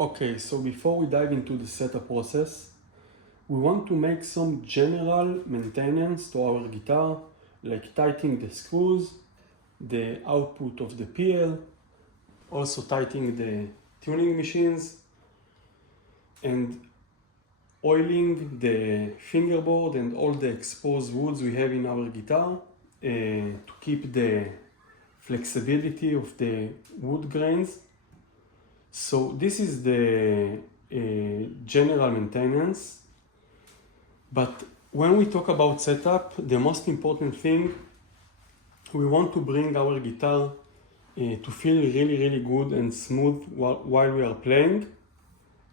Okay, so before we dive into the setup process, we want to make some general maintenance to our guitar, like tightening the screws, the output of the PL, also tightening the tuning machines, and oiling the fingerboard and all the exposed woods we have in our guitar to keep the flexibility of the wood grains. So this is the general maintenance. But when we talk about setup, the most important thing, we want to bring our guitar to feel really good and smooth while we are playing,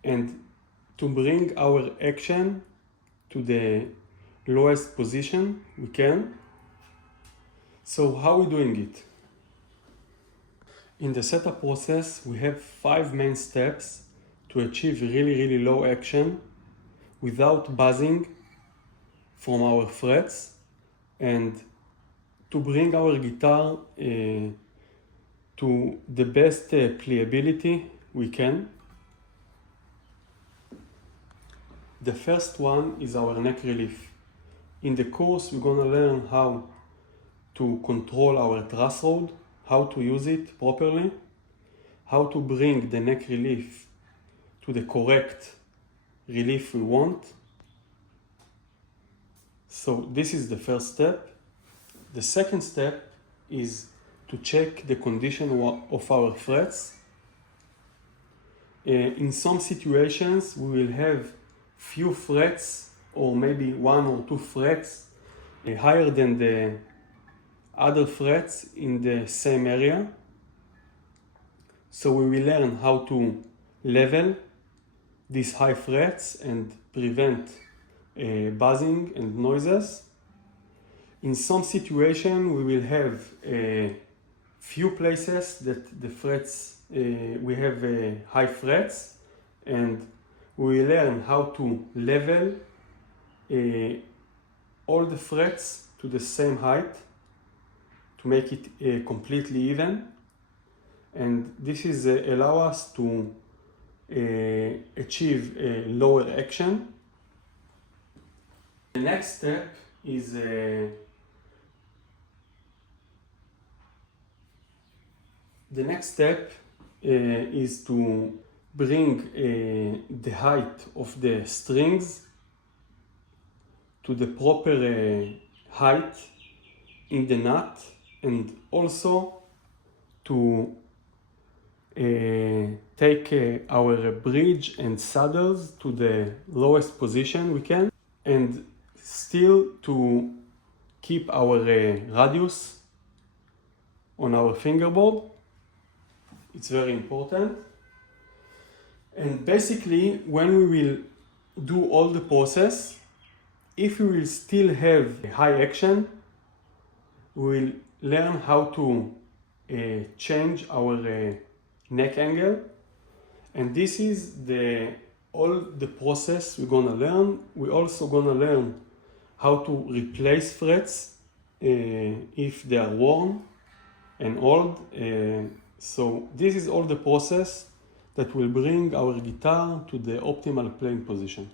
and to bring our action to the lowest position we can. So how are we doing it? In the setup process, we have 5 main steps to achieve really low action without buzzing from our frets, and to bring our guitar to the best playability we can. The first one is our neck relief. In the course, we're gonna learn how to control our truss rod, how to use it properly, how to bring the neck relief to the correct relief we want. So this is the first step. The second step is to check the condition of our frets. In some situations, we will have few frets, or maybe 1 or 2 frets higher than the other frets in the same area. So we will learn how to level these high frets and prevent buzzing and noises. In some situation, we will have few places that the frets, we have high frets, and we will learn how to level all the frets to the same height to make it completely even. And this is allow us to achieve a lower action. The next step is to bring the height of the strings to the proper height in the nut, and also to take our bridge and saddles to the lowest position we can, and still to keep our radius on our fingerboard. It's very important. And basically, when we will do all the process, if we will still have a high action, we will learn how to change our neck angle. And this is all the process we're gonna learn. We're also gonna learn how to replace frets if they are worn and old. So this is all the process that will bring our guitar to the optimal playing position.